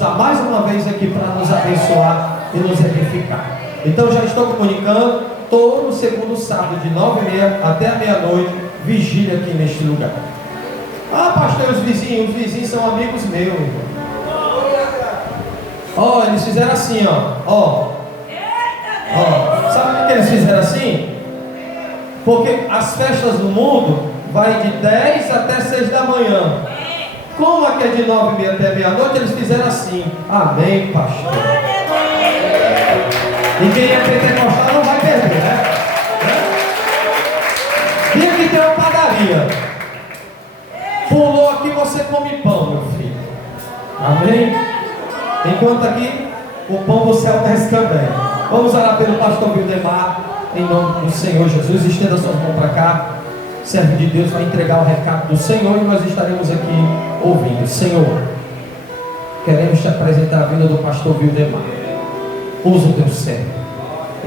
usar mais uma vez aqui para nos abençoar e nos edificar. Então já estou comunicando, todo segundo sábado de 9h30 até a meia-noite, vigília aqui neste lugar. Ah, pastor, os vizinhos são amigos meus, irmão. Ó, eles fizeram assim, ó. Sabe por que eles fizeram assim? Porque as festas do mundo vai de 10 até 6 da manhã. Como aqui é de 9h30 até meia-noite, eles fizeram assim. Amém, pastor. E quem é pentecostal não vai perder, né? E aqui tem uma padaria. Pulou aqui, você come pão, meu filho. Amém? Enquanto aqui o pão do céu desce também. Vamos orar pelo pastor Vildemar, em nome do Senhor Jesus. Estenda suas mãos para cá. Servo de Deus vai entregar o recado do Senhor e nós estaremos aqui ouvindo. Senhor, queremos te apresentar a vida do pastor Vildemar. Usa o teu servo,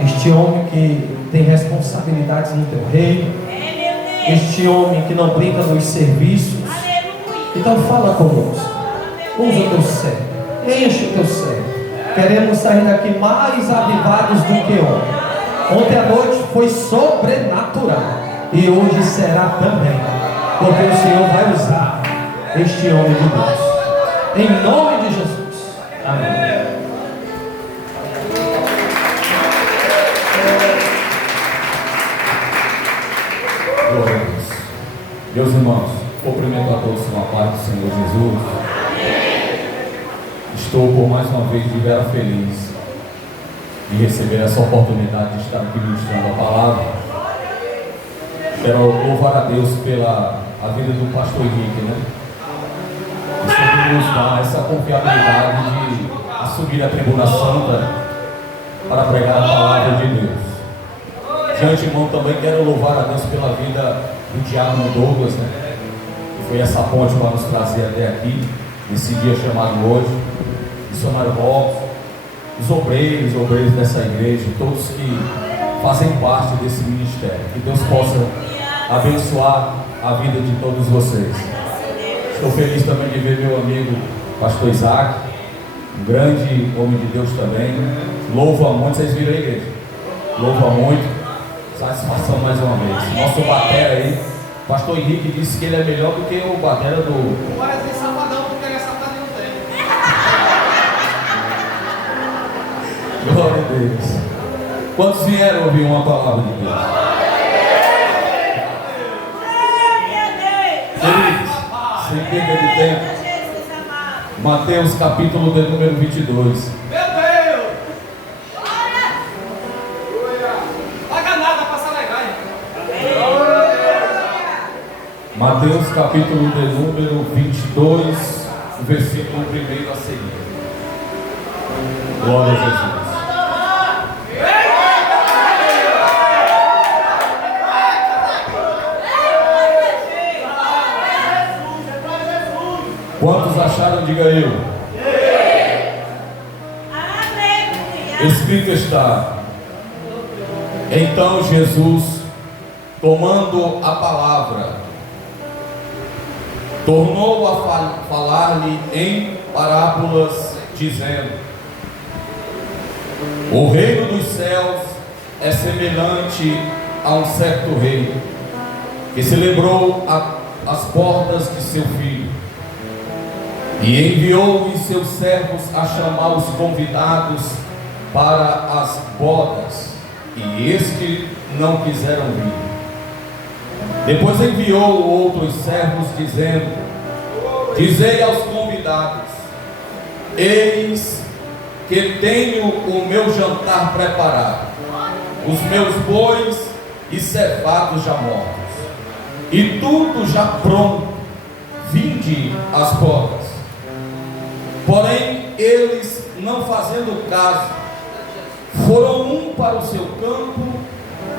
este homem que tem responsabilidades no teu reino, este homem que não brinca nos serviços. Então fala conosco, usa o teu servo, enche o teu servo. Queremos sair daqui mais avivados do que ontem. Ontem à noite foi sobrenatural e hoje será também, porque o Senhor vai usar este homem de Deus, em nome de Jesus. Amém. Glória a Deus. Meus irmãos, cumprimento a todos com a paz do Senhor Jesus. Estou por mais uma vez de vera feliz de receber essa oportunidade de estar aqui ministrando a palavra. Quero louvar a Deus pela vida do pastor Henrique, né? E sempre nos dá essa confiabilidade de assumir a tribuna santa para pregar a palavra de Deus. De antemão também quero louvar a Deus pela vida do diácono Douglas, né? Que foi essa ponte para nos trazer até aqui, nesse dia chamado hoje. Missionário Robson, os obreiros dessa igreja, todos que fazem parte desse ministério. Que Deus possa abençoar a vida de todos vocês. Estou feliz também de ver meu amigo pastor Isaac, um grande homem de Deus também. Louva muito, vocês viram a igreja? Louva muito. Satisfação mais uma vez. Nosso batera aí, pastor Henrique disse que ele é melhor do que o batera do... Não parece nem safadão, porque ele é safadão não tem. Glória a Deus. Quantos vieram ouvir uma palavra de Deus? Feliz, sem perda de tempo. Mateus capítulo de número 22. Meu Deus! Paga nada para salegar. Mateus capítulo de número 22, versículo 1 a seguir. Glória a Jesus. Quantos acharam? Diga eu. Escrito está: então Jesus, tomando a palavra, tornou a falar-lhe em parábolas, dizendo: o reino dos céus é semelhante a um certo rei que celebrou as portas de seu filho e enviou os seus servos a chamar os convidados para as bodas, e estes não quiseram vir. Depois enviou outros servos, dizendo: dizei aos convidados: eis que tenho o meu jantar preparado, os meus bois e cevados já mortos, e tudo já pronto, vinde às bodas. Porém, eles, não fazendo caso, foram um para o seu campo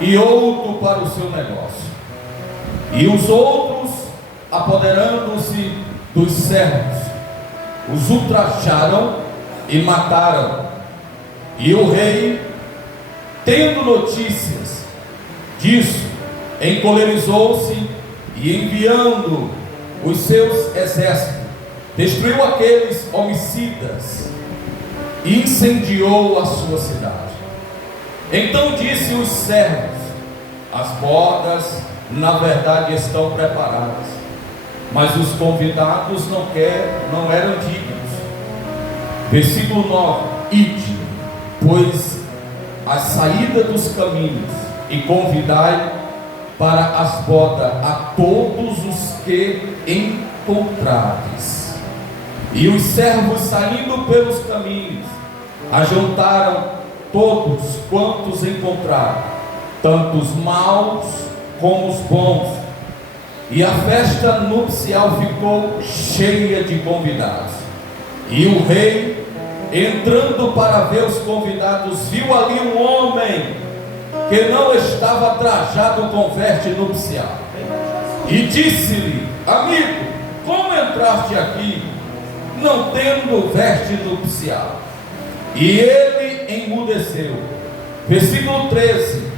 e outro para o seu negócio. E os outros, apoderando-se dos servos, os ultrajaram e mataram. E o rei, tendo notícias disso, encolerizou-se e, enviando os seus exércitos, destruiu aqueles homicidas e incendiou a sua cidade. Então disse os servos: as bodas na verdade estão preparadas, mas os convidados não eram dignos. Versículo 9: ide, pois, a saída dos caminhos e convidai para as bodas a todos os que encontrardes. E os servos, saindo pelos caminhos, ajuntaram todos quantos encontraram, tanto os maus como os bons, e a festa nupcial ficou cheia de convidados. E o rei, entrando para ver os convidados, viu ali um homem que não estava trajado com veste nupcial, e disse-lhe: amigo, como entraste aqui não tendo veste nupcial? E ele emudeceu. Versículo 13: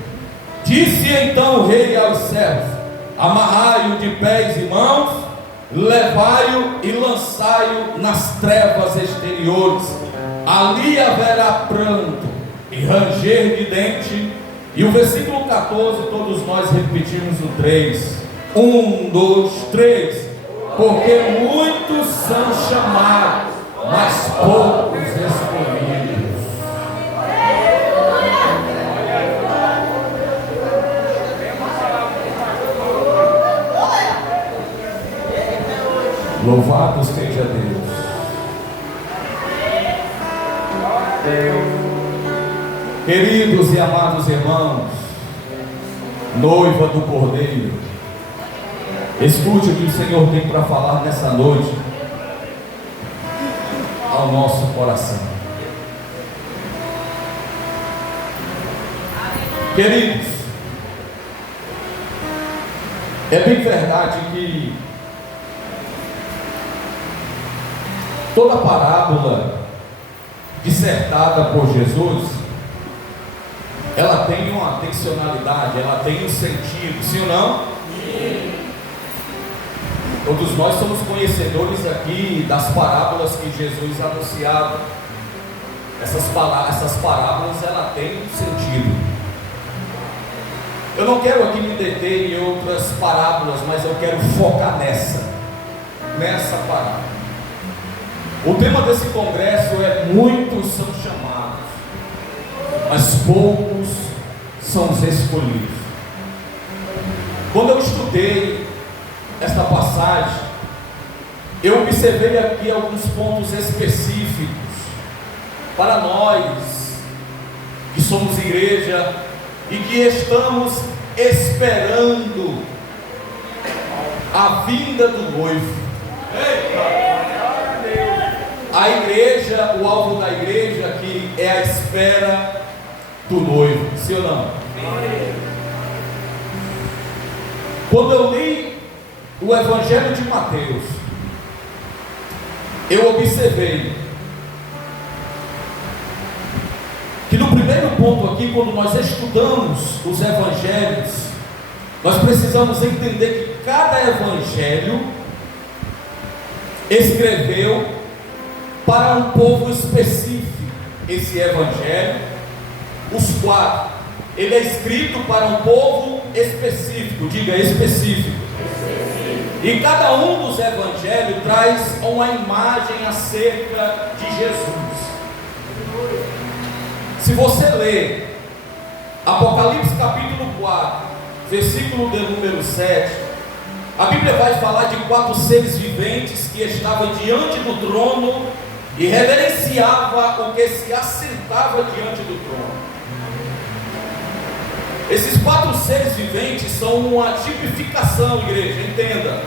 disse então o rei aos servos: amarrai-o de pés e mãos, levai-o e lançai-o nas trevas exteriores, ali haverá pranto e ranger de dente. E o versículo 14, todos nós repetimos o 3. 1, 2, 3. Porque muitos são chamados, mas poucos escolhidos. Louvado seja Deus. Queridos e amados irmãos, noiva do Cordeiro, escute o que o Senhor tem para falar nessa noite ao nosso coração. Queridos, é bem verdade que toda parábola dissertada por Jesus, ela tem uma intencionalidade, ela tem um sentido, sim ou não? Sim. Todos nós somos conhecedores aqui das parábolas que Jesus anunciava. Essas parábolas, ela tem um sentido. Eu não quero aqui me deter em outras parábolas, mas eu quero focar nessa parábola. O tema desse congresso é: muitos são chamados, mas poucos são os escolhidos. Quando eu estudei esta passagem, eu observei aqui alguns pontos específicos para nós que somos igreja e que estamos esperando a vinda do noivo. A igreja, o alvo da igreja aqui é a espera do noivo, sim ou não? Quando eu li o Evangelho de Mateus, eu observei que no primeiro ponto aqui, quando nós estudamos os evangelhos, nós precisamos entender que cada evangelho escreveu para um povo específico. Esse evangelho, os 4, ele é escrito para um povo específico, diga específico. E cada um dos evangelhos traz uma imagem acerca de Jesus. Se você ler Apocalipse capítulo 4, versículo de número 7, a Bíblia vai falar de 4 seres viventes que estavam diante do trono e reverenciava o que se assentava diante do trono. Esses 4 seres viventes são uma tipificação, igreja, entenda,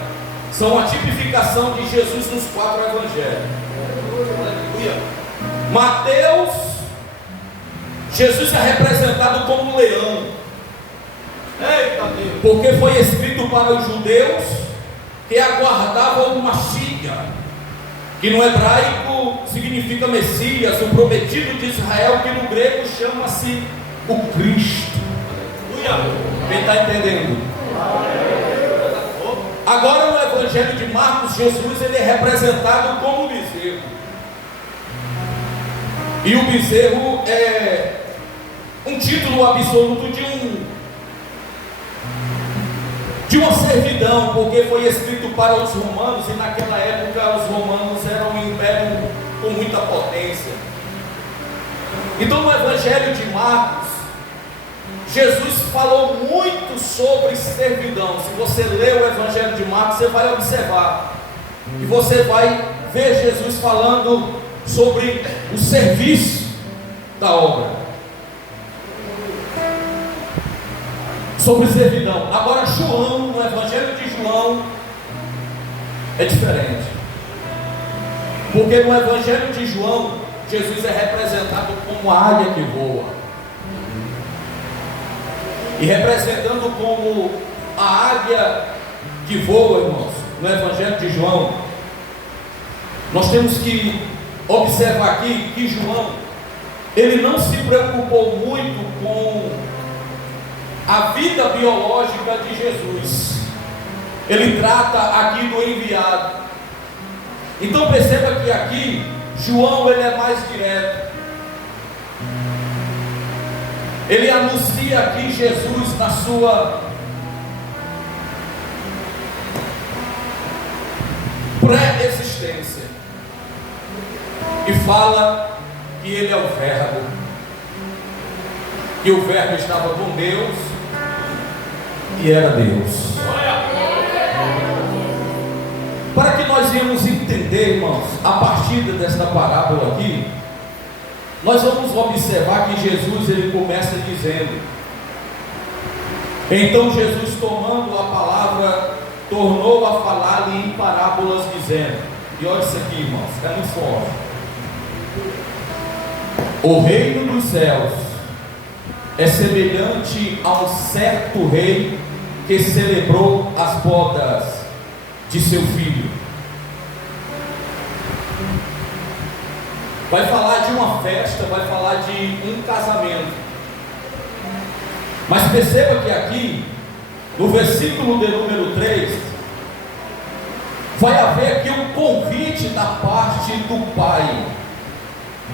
são uma tipificação de Jesus nos 4 evangelhos. Mateus, Jesus é representado como um leão. Eita Deus! Porque foi escrito para os judeus que aguardavam o Mashiach, que no hebraico significa Messias, o prometido de Israel, que no grego chama-se o Cristo. Quem está entendendo? Agora no Evangelho de Marcos, Jesus ele é representado como bezerro. E o bezerro é um título absoluto de uma servidão, porque foi escrito para os romanos, e naquela época os romanos eram um império com muita potência. Então no Evangelho de Marcos, Jesus falou muito sobre servidão. Se você ler o Evangelho de Marcos, você vai observar, e você vai ver Jesus falando sobre o serviço da obra, sobre servidão. Agora João, no Evangelho de João, é diferente, porque no Evangelho de João, Jesus é representado como a águia que voa, e representando como a águia que voa, irmãos, no Evangelho de João, nós temos que observar aqui que João, ele não se preocupou muito com a vida biológica de Jesus. Ele trata aqui do enviado. Então perceba que aqui João ele é mais direto. Ele anuncia aqui Jesus na sua pré-existência, e fala que ele é o Verbo, que o Verbo estava com Deus e era Deus. Para que nós venhamos entender, irmãos, a partir desta parábola aqui, nós vamos observar que Jesus ele começa dizendo: então Jesus, tomando a palavra, tornou a falar-lhe em parábolas, dizendo, e olha isso aqui, irmãos, é muito forte: o reino dos céus é semelhante a um certo rei que celebrou as bodas de seu filho. Vai falar de uma festa, vai falar de um casamento. Mas perceba que aqui, no versículo de número 3, vai haver aqui um convite da parte do Pai.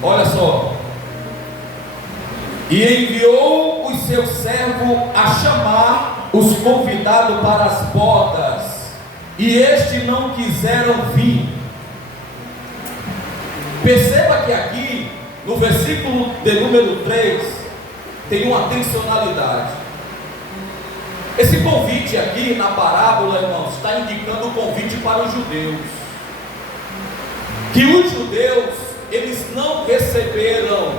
Olha só: e enviou o seu servo a chamar os convidados para as bodas, e estes não quiseram vir. Perceba que aqui, no versículo de número 3, tem uma tensionalidade. Esse convite aqui na parábola, irmãos, está indicando o convite para os judeus, que os judeus, eles não receberam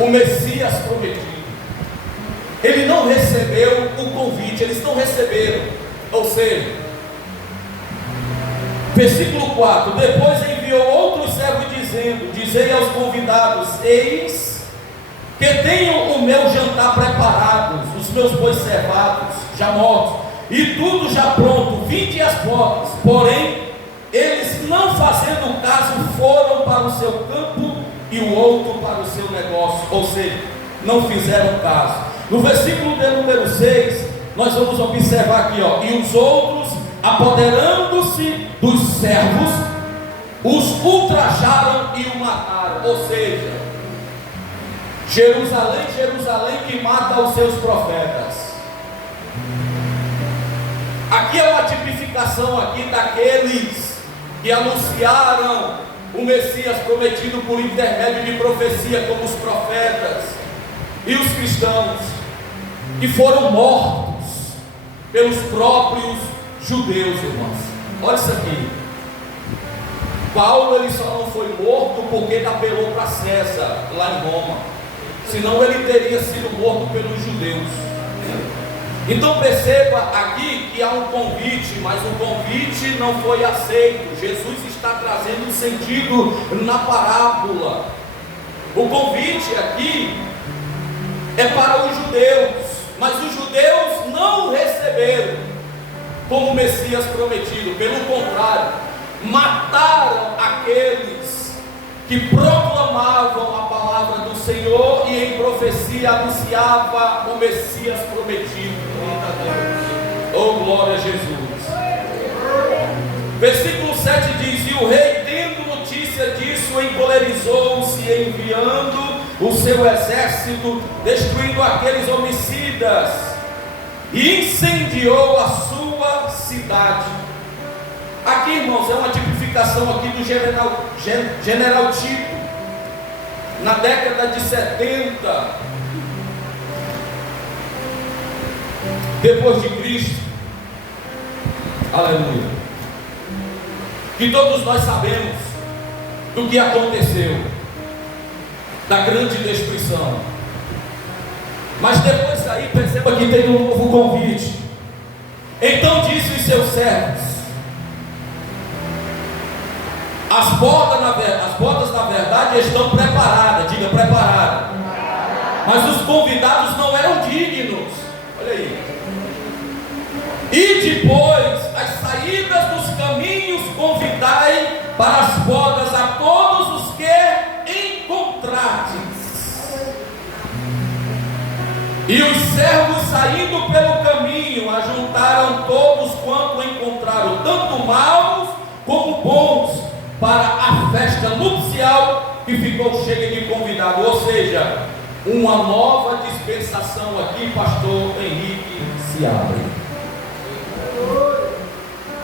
o Messias prometido. Ele não recebeu o convite, eles não receberam. Ou seja, versículo 4: depois enviou outro servo dizendo: dizei aos convidados, eis que tenho o meu jantar preparado, os meus bois cevados, já mortos, e tudo já pronto, vinde às portas. Porém, eles, não fazendo caso, foram para o seu campo e o outro para o seu negócio. Ou seja, não fizeram caso. No versículo de número 6, nós vamos observar aqui, ó: e os outros, apoderando-se dos servos, os ultrajaram e o mataram. Ou seja, Jerusalém, Jerusalém, que mata os seus profetas. Aqui é uma tipificação aqui daqueles que anunciaram o Messias prometido por intermédio de profecia, como os profetas e os cristãos, que foram mortos pelos próprios judeus, irmãos. Olha isso aqui: Paulo ele só não foi morto porque ele apelou para César lá em Roma, senão ele teria sido morto pelos judeus. Então perceba aqui que há um convite, mas o convite não foi aceito. Jesus está trazendo um sentido na parábola. O convite aqui é para os judeus, mas os judeus não receberam como o Messias prometido. Pelo contrário, mataram aqueles que proclamavam a palavra do Senhor e em profecia anunciava o Messias prometido. Oh, glória a Jesus. Versículo 7 diz: e o rei, tendo notícia disso, encolerizou-se, enviando o seu exército, destruindo aqueles homicidas, e incendiou a sua cidade. Aqui, irmãos, é uma tipificação aqui do general Tito, na década de 70 depois de Cristo. Aleluia. Que todos nós sabemos do que aconteceu, da grande destruição. Mas depois daí, perceba que tem um novo convite. Então disse os seus servos: as bodas na verdade estão preparadas. Diga, preparada. Mas os convidados não eram dignos. Olha aí. E depois as saídas dos caminhos convidai para as bodas a todos os que encontrardes. E os servos, saindo pelo caminho, ajuntaram todos quanto encontraram, tanto maus como bons, para a festa nupcial que ficou cheia de convidados. Ou seja, uma nova dispensação aqui, pastor Henrique, se abre.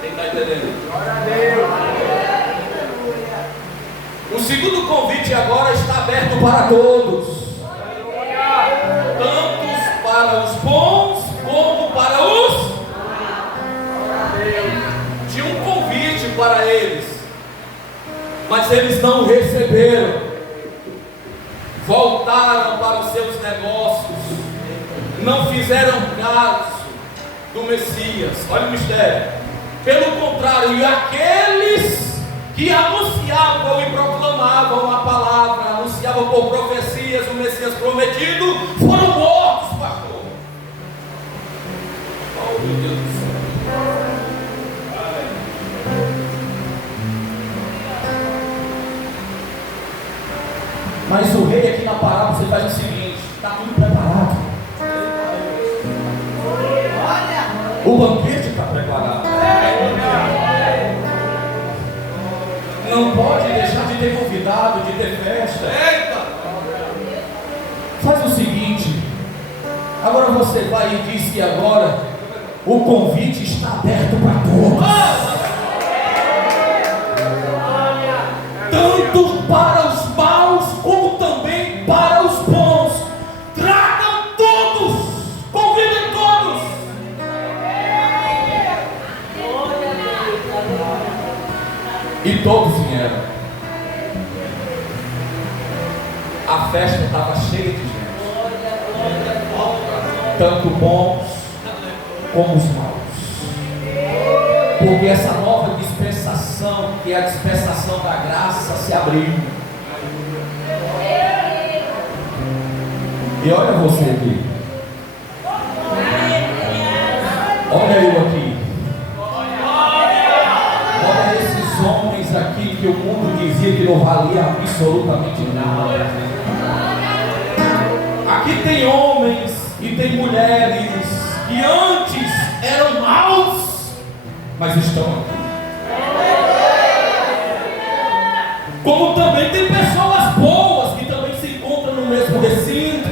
Quem está entendendo? Glória a Deus. O segundo convite agora está aberto para todos, tanto para os bons como para os. Tinha um convite para eles, mas eles não receberam, voltaram para os seus negócios, não fizeram caso do Messias. Olha o mistério. Pelo contrário, e aqueles que anunciavam e proclamavam a palavra, anunciavam por profecias o Messias prometido, foram mortos, pastor. Oh, meu Deus do céu. Mas o rei aqui na parábola, você faz o seguinte: está tudo preparado. O banquete está preparado. Não pode deixar de ter convidado, de ter festa. Faz o seguinte: agora você vai e diz que agora o convite está aberto para todos. Tanto para os maus como também para os bons. Tragam todos, convidem todos. E todos vieram. A festa estava cheia de gente, tanto bons como os maus, porque essa nova dispensação, que é a dispensação da graça, se abriu. E olha você aqui, olha eu aqui, olha esses homens aqui que o mundo dizia que não valia absolutamente nada. Aqui tem homens e tem mulheres que antes eram maus, mas estão aqui. Como também tem pessoas boas que também se encontram no mesmo recinto.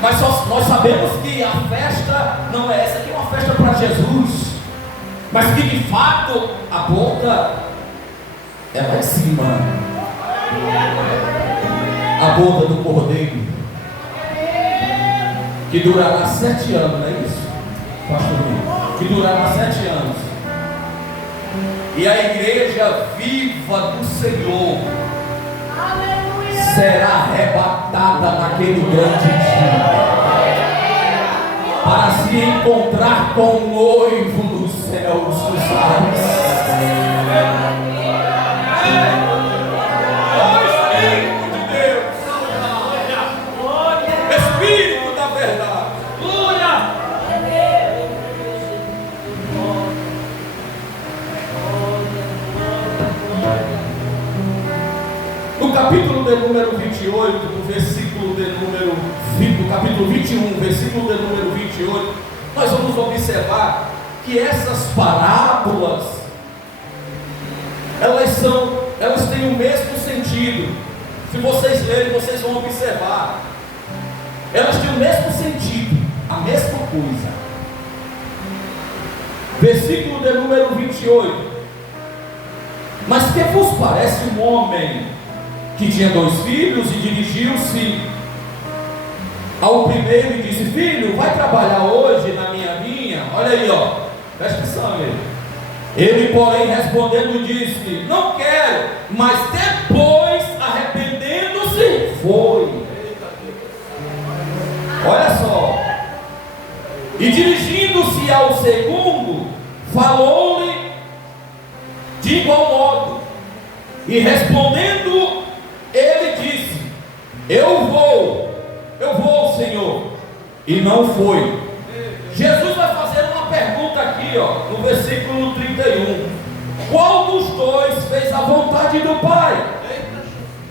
Mas nós sabemos que a festa não é essa, aqui é uma festa para Jesus, mas que de fato a boca é lá em cima, a boca do Cordeiro, que durará 7 anos, não é isso, pastor? Que durará 7 anos. E a igreja viva do Senhor será arrebatada naquele grande dia, para se encontrar com o noivo nos céus dos ares. Espírito da verdade. No capítulo de número 28, no versículo de número 20, capítulo 21, versículo de número 28, nós vamos observar que essas parábolas, elas têm o mesmo sentido. Se vocês lerem, vocês vão observar, elas têm o mesmo sentido, a mesma coisa. Versículo de número 28: mas que vos parece um homem que tinha 2 filhos e dirigiu-se ao primeiro e disse: filho, vai trabalhar hoje na minha vinha? Olha aí, ó, presta atenção nele. Ele, porém, respondendo, disse: não quero. Mas depois, arrependendo-se, foi. Olha só. E dirigindo-se ao segundo, falou-lhe de igual modo. E respondendo, ele disse: eu vou, Senhor. E não foi. Jesus vai fazer uma pergunta aqui, ó, no versículo 31. Qual dos dois fez a vontade do Pai?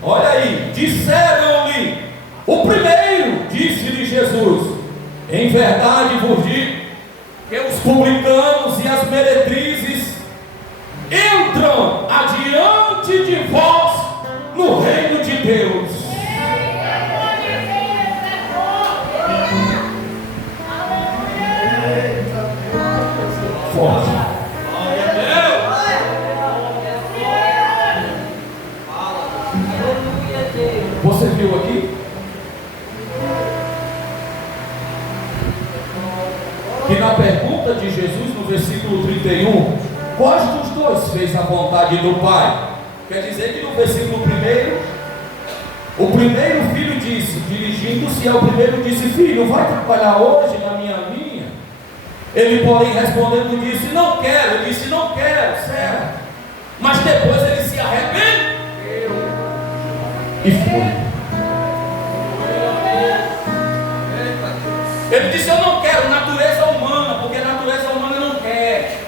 Olha aí, disseram-lhe: o primeiro. Disse-lhe Jesus: em verdade vos digo que os publicanos e as meretrizes entram adiante de vós no reino de Deus. Forte. Você viu aqui? Que na pergunta de Jesus no versículo 31, quais dos dois fez a vontade do Pai? Quer dizer que no versículo 1, o primeiro filho disse, dirigindo-se ao primeiro, disse: filho, vai trabalhar hoje na minha vinha? Ele, porém, respondendo, disse: não quero. Ele disse: não quero, certo. Mas depois ele se arrependeu e foi. Ele disse: eu não quero natureza humana, porque a natureza humana não quer.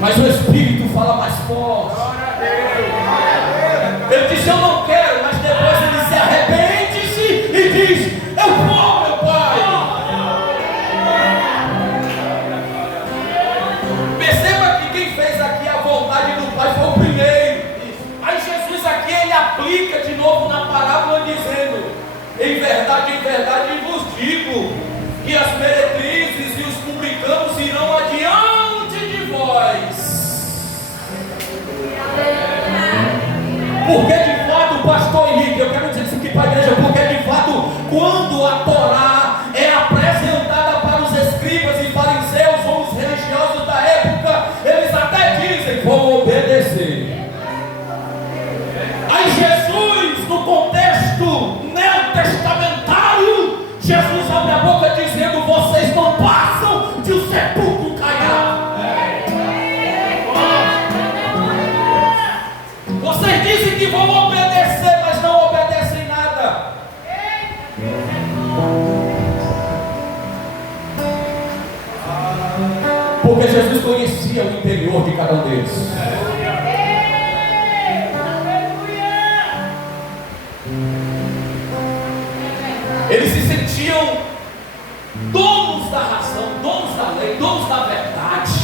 Mas o Espírito fala mais forte. Ele disse: eu não quero, mas depois ele se arrepende-se e diz: eu vou, meu Pai. Perceba que quem fez aqui a vontade do Pai foi o primeiro. Aí Jesus aqui ele aplica de novo na parábola dizendo: em verdade vos digo que as meretrizes e os publicanos irão adiante de vós. Porque de fato, pastor Henrique, eu quero dizer isso aqui para a igreja, porque de fato, quando a Torá é apresentada para os escribas e fariseus ou os religiosos da época, eles até dizem: vou obedecer. Aí Jesus, no contexto neotestamentário, Jesus abre a boca dizendo: vocês não passam de um sepulcro caiado. Vocês dizem que vão obedecer, mas não obedecem nada. Porque Jesus conhecia o interior de cada um deles. Eles se sentiam donos da razão, donos da lei, donos da verdade.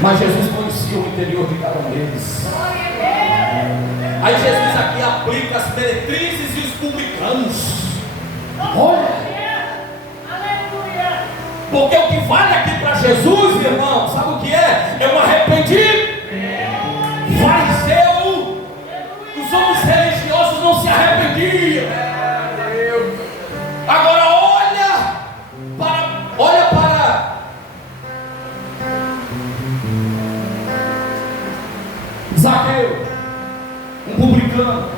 Mas Jesus conhecia o interior de cada um deles. Aí Jesus aqui aplica as meretrizes e os publicanos. Olha! Porque o que vale aqui para Jesus, irmão, sabe o que é? É um arrependido. Fariseu, os homens religiosos não se arrependiam. Agora olha para Zaqueu, um publicano.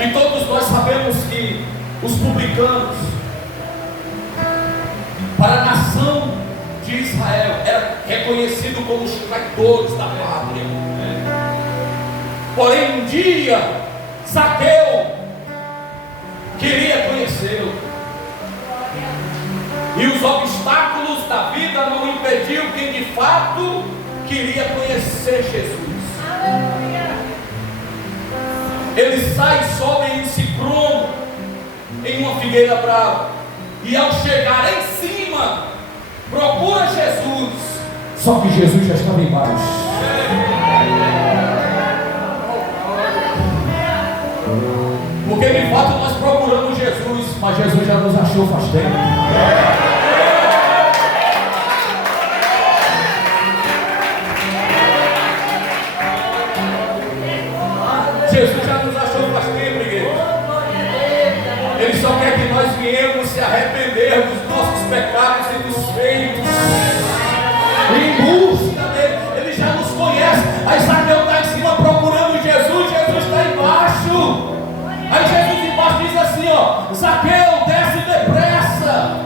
E todos nós sabemos que os publicanos, para a nação de Israel, eram reconhecidos como os traidores da pátria. Porém, um dia, Zaqueu queria conhecê-lo, e os obstáculos da vida não impediu quem de fato queria conhecer Jesus. Ele sai e sobe em um cicrone, em uma figueira brava, e ao chegar em cima, procura Jesus, só que Jesus já estava embaixo. Porque de fato nós procuramos Jesus, mas Jesus já nos achou faz tempo. Jesus já nos achou faz tempo, igreja. Ele só quer que nós viemos se arrepender dos nossos pecados e dos feitos, em busca dele. Ele já nos conhece. Aí Zaqueu está em cima procurando Jesus, Jesus está embaixo. Aí Jesus embaixo diz assim, ó: Zaqueu, desce depressa.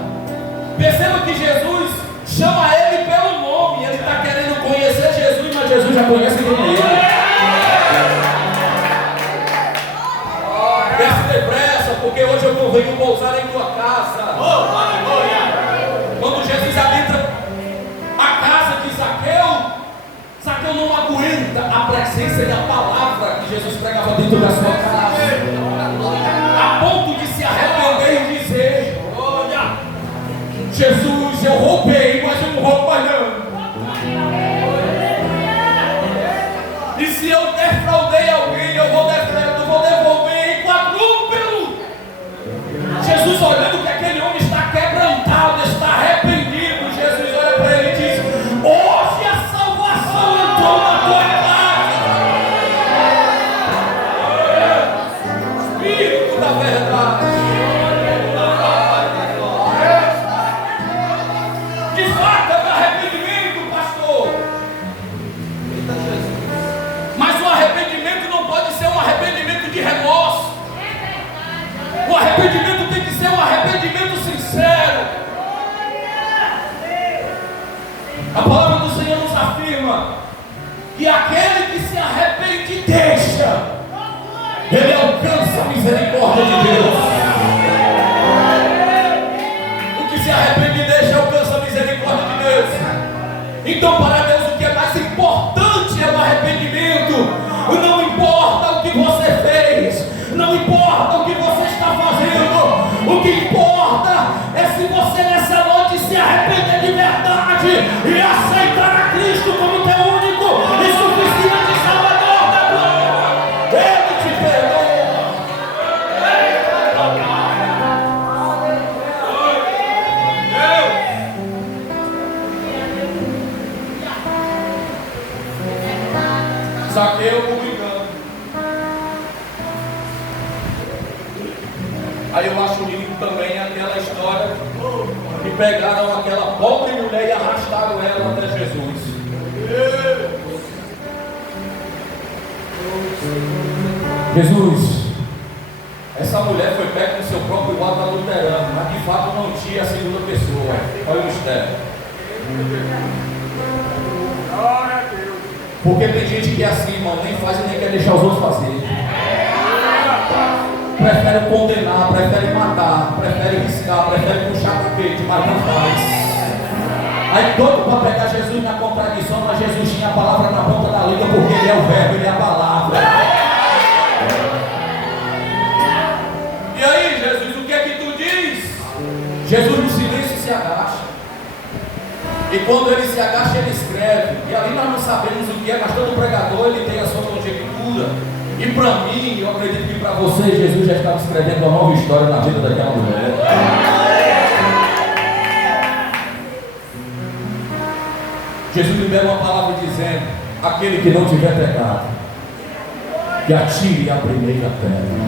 Perceba que Jesus chama ele pelo nome. Ele está querendo conhecer Jesus, mas Jesus já conhece quem é ele. Desce depressa, porque hoje eu venho pousar em tua casa. Quando Jesus adentra a casa de Zaqueu, Zaqueu não aguenta a presença e a palavra que Jesus pregava dentro da sua casa, a ponto de se arrepender e dizer: Jesus, eu roubei, mas eu não roubo mais não. E se eu defraudei alguém, eu vou devolver em quadrúpelo. Jesus, olhando que aquele homem está quebrantado, está arrependido, Jesus olha para ele e diz: hoje a salvação entrou na tua casa. Espírito da verdade. De fato é um arrependimento, pastor. Mas o arrependimento não pode ser um arrependimento de remorso. O arrependimento tem que ser um arrependimento sincero. A palavra do Senhor nos afirma que aquele que se arrepende deixa, ele alcança a misericórdia de Deus. O que se arrepende deixa, alcança a misericórdia de Deus. Então, para Deus, o que é mais importante é o arrependimento. Não importa o que você fez, não importa o que você está fazendo, o que importa é se você nessa noite se arrepender de verdade e aceitar a Cristo como teu único e suficiente Salvador da tua alma. Ele te perdoa. Zaqueu publicando. Aí eu acho lindo também aquela história que pegaram aquela pobre mulher e arrastaram ela até Jesus. Jesus, essa mulher foi pega no seu próprio ato adulterando, mas de fato não tinha a segunda pessoa. Olha o mistério. Porque tem gente que é assim, irmão, nem faz e nem quer deixar os outros fazer. Prefere condenar, prefere matar, prefere riscar, prefere puxar o tapete, mas não faz. Aí todo para pegar Jesus na contradição, mas Jesus tinha a palavra na ponta da língua, porque ele é o verbo, ele é a palavra. E aí, Jesus, o que é que tu diz? Jesus no silêncio se agacha. E quando ele se agacha, ele escreve. E ali nós não sabemos o que é, mas todo pregador ele tem a sua conjectura. E para mim, eu acredito que para você, Jesus já estava escrevendo uma nova história na vida daquela mulher. Jesus libera uma palavra dizendo: aquele que não tiver pecado, que atire a primeira pedra.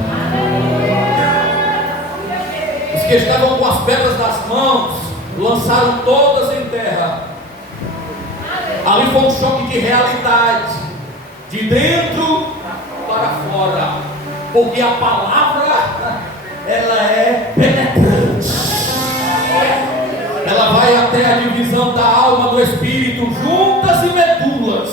Os que estavam com as pedras nas mãos lançaram todas em terra. Ali foi um choque de realidade, de dentro para fora, porque a palavra ela é penetrante, ela vai até a divisão da alma do espírito, juntas e medulas,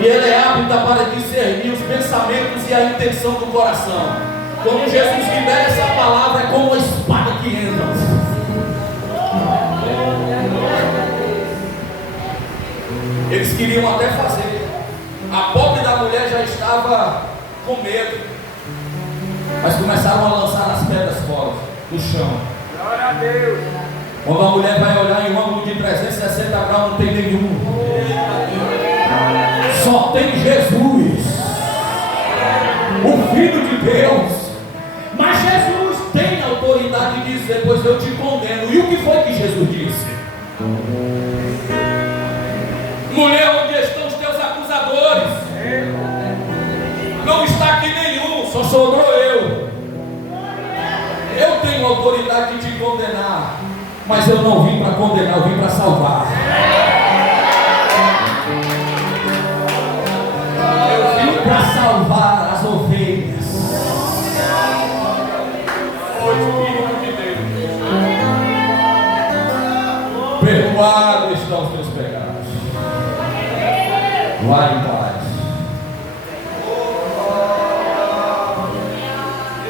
e ela é apta para discernir os pensamentos e a intenção do coração. Quando Jesus libera essa palavra, é como uma espada que entra. Eles queriam até fazer. A pobre da mulher já estava com medo, mas começaram a lançar as pedras fora do chão. Glória a Deus. Quando a mulher vai olhar em um ângulo de 360 graus, não tem nenhum. Só tem Jesus, o Filho de Deus. Mas Jesus tem autoridade de dizer: pois eu te condeno. E o que foi que Jesus disse? Mulher, onde estão os teus acusadores? Não está aqui nenhum, só sobrou eu. Eu tenho autoridade de te condenar, mas eu não vim para condenar, eu vim para salvar. Eu vim para salvar as ovelhas. Perdoados estão os teus pecados. Vai em paz.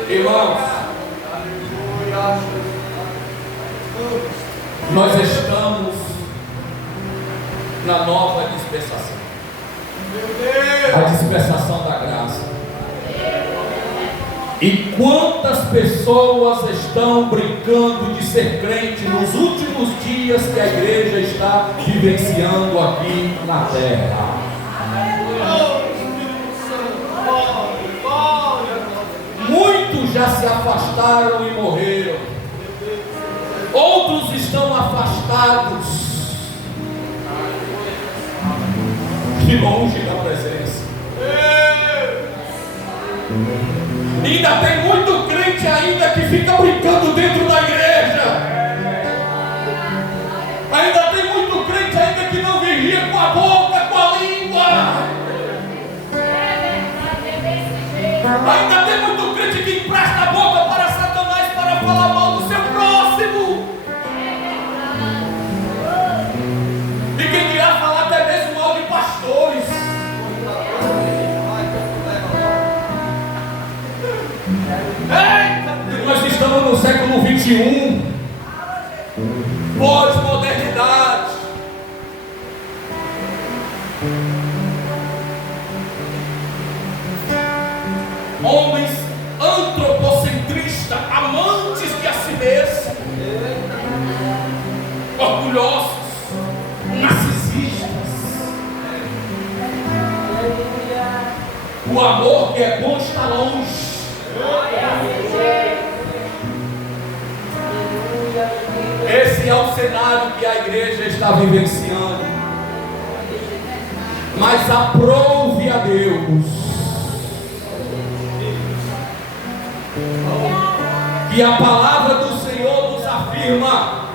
Irmãos, nós estamos na nova dispensação, a dispensação da graça. E quantas pessoas estão brincando de ser crente nos últimos dias que a igreja está vivenciando aqui na terra? Muitos já se afastaram e morreram. Outros estão afastados de longe da presença. E ainda tem muito crente ainda que fica brincando dentro da igreja. Ainda tem muito crente ainda que não vigia com a boca, com a língua. Ainda tem muito crente que empresta a boca para Satanás para falar mal do seu próximo. E quem dirá falar até mesmo mal de pastores. Nós estamos no século 21, pós-modernidade. Homens antropocentristas, amantes de a si mesmo, orgulhosos, narcisistas. O amor que é bom está longe. Esse é o cenário que a igreja está vivenciando. Mas aprove a Deus que a palavra do Senhor nos afirma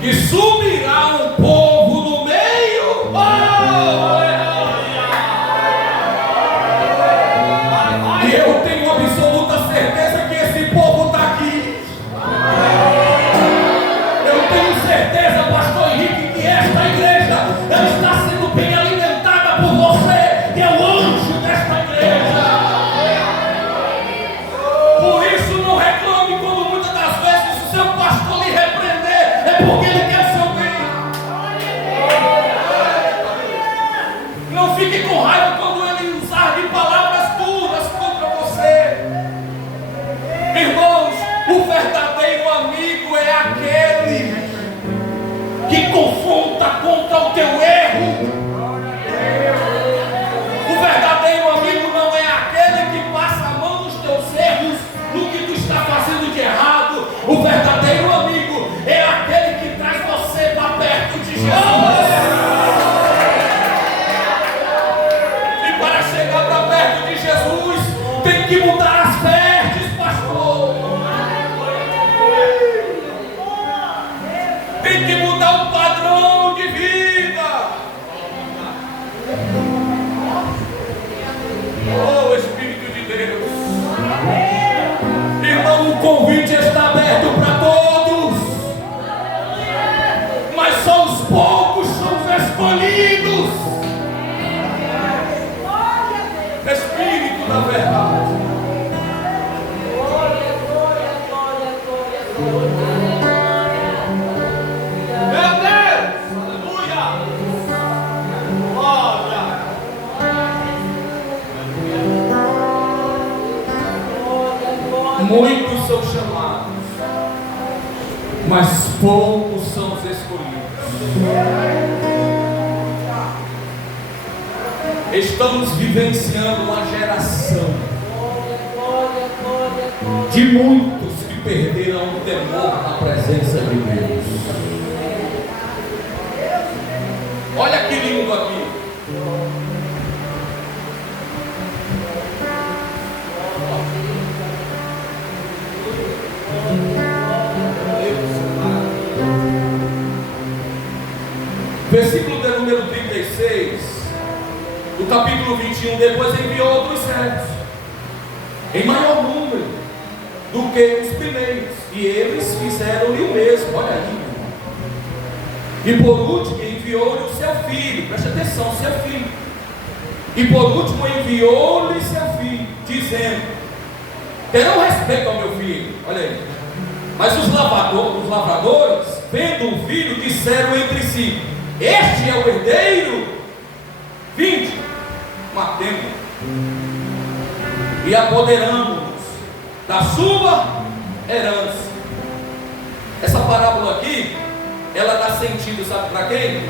que subirá um povo no meio. E eu tenho absoluta certeza que esse povo está aqui. Eu tenho certeza, pastor Henrique, que esta igreja está sendo bem alimentada por você, que é o anjo desta igreja. Por isso não reclame quando muitas das vezes o seu pastor lhe repreender, é porque ele quer o seu bem. Não fique com raiva quando ele usar de palavras duras contra você. Irmãos, o verdadeiro amigo é aquele que confronta contra o teu erro. O verdadeiro amigo não é aquele que passa a mão nos teus erros, no que tu está fazendo de errado. O verdadeiro amigo é aquele que traz você para perto de Jesus. E para chegar para perto de Jesus, tem que mudar as vestes, pastor. Tem que mudar o padrão de vida. Oh, Espírito de Deus. Irmão, o convite está aberto para todos, mas só os poucos são os escolhidos. Espírito da verdade. Meu Deus, aleluia. Glória. Muitos são chamados, mas poucos são os escolhidos. Estamos vivenciando uma geração de muitos que perderam o temor na presença de Deus. Olha que lindo aqui. Versículo de número 36, do capítulo 21. Depois enviou outros servos, em maior número do que os primeiros, e eles fizeram-lhe o mesmo. Olha aí, e por último enviou-lhe o seu filho. Preste atenção, seu filho. E por último enviou-lhe seu filho, dizendo: terão respeito ao meu filho. Olha aí. Mas os lavradores, vendo o filho, disseram entre si: este é o herdeiro. Vinde, matemo e apoderamos-nos da sua herança. Essa parábola aqui, ela dá sentido, sabe para quem?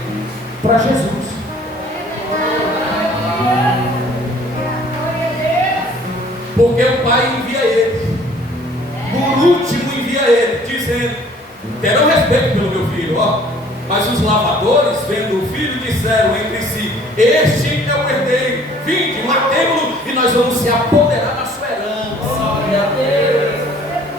Para Jesus. Porque o pai envia ele, por último envia ele, dizendo: terão respeito pelo meu filho, ó. Mas os lavradores, vendo o filho, disseram entre si: este é o herdeiro, vinde, matemo-lo e nós vamos se apoderar da sua herança.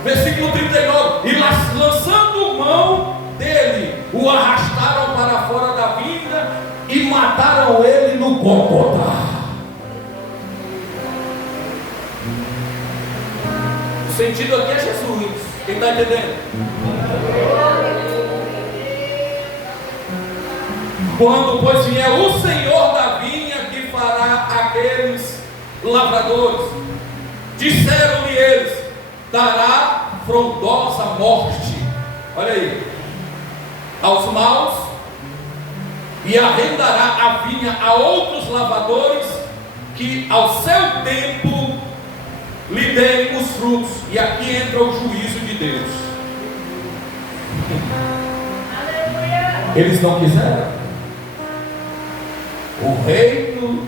Versículo 39. E lançando mão dele, o arrastaram para fora da vinha e mataram ele no Gólgota. O sentido aqui é Jesus. Quem está entendendo? Quando, pois, vier o Senhor da vinha, que fará aqueles lavradores? Disseram-lhe eles: dará frondosa morte, olha aí, aos maus, e arrendará a vinha a outros lavradores, que ao seu tempo lhe deem os frutos. E aqui entra o juízo de Deus. Eles não quiseram. O reino